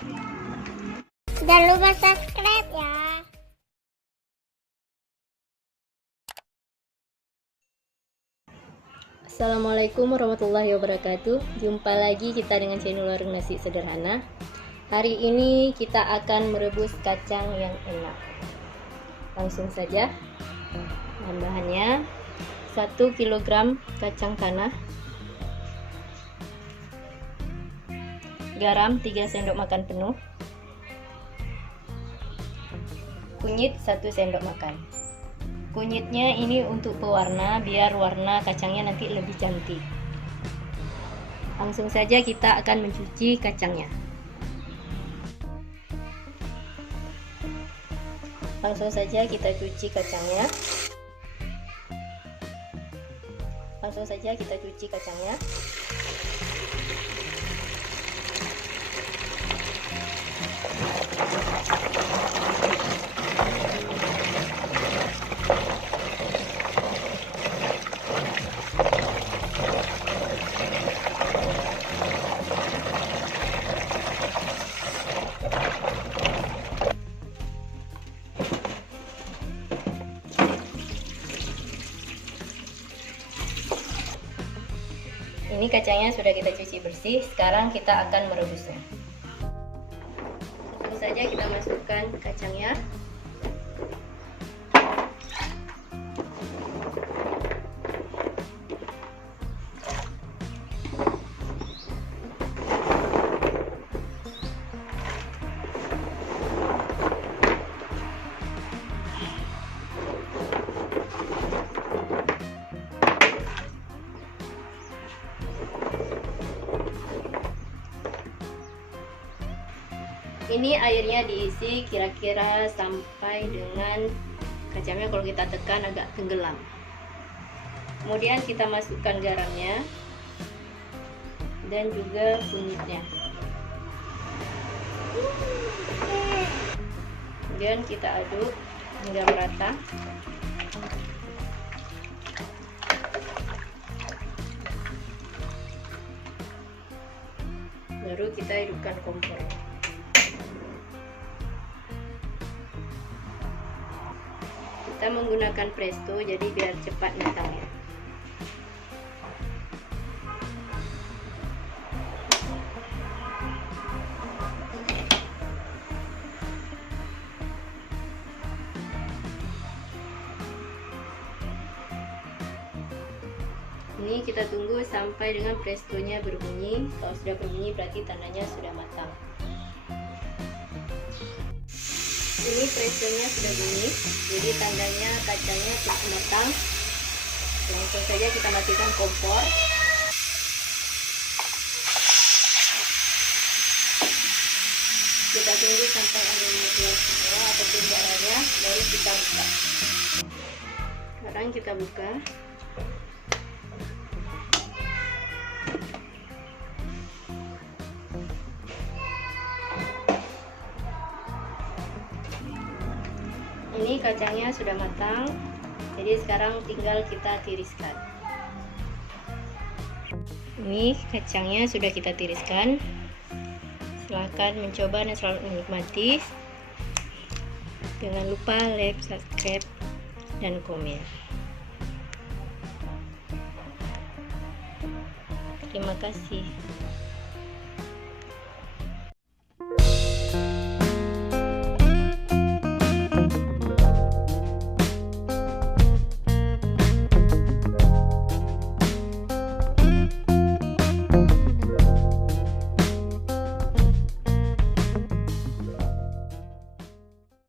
Jangan lupa subscribe ya. Assalamualaikum warahmatullahi wabarakatuh. Jumpa lagi kita dengan channel Warung Nasi Sederhana. Hari ini kita akan merebus kacang yang enak. Langsung saja. Bahan-bahannya 1 kg kacang tanah, garam 3 sendok makan penuh, kunyit 1 sendok makan. Kunyitnya ini untuk pewarna, biar warna kacangnya nanti lebih cantik. Langsung saja kita akan mencuci kacangnya. Langsung saja kita cuci kacangnya. Langsung saja kita cuci kacangnya. Ini kacangnya sudah kita cuci bersih. Sekarang kita akan merebusnya. Langsung saja kita masukkan kacangnya. Ini airnya diisi kira-kira sampai dengan kacangnya kalau kita tekan agak tenggelam. Kemudian kita masukkan garamnya dan juga kunyitnya. Kemudian kita aduk hingga merata. Baru kita hidupkan kompor. Kita menggunakan presto jadi biar cepat matangnya. Ini kita tunggu sampai dengan prestonya berbunyi. Kalau sudah berbunyi berarti tandanya sudah matang. Ini prestonya sudah bunyi, jadi tandanya kacangnya sudah matang. Langsung saja kita matikan kompor. Kita tunggu sampai airnya keluar semua ataupun darahnya, baru kita buka. Sekarang kita buka. Ini kacangnya sudah matang, jadi sekarang tinggal kita tiriskan. Ini kacangnya sudah kita tiriskan. Silahkan mencoba dan selalu menikmati. Jangan lupa like, subscribe, dan komen. Terima kasih.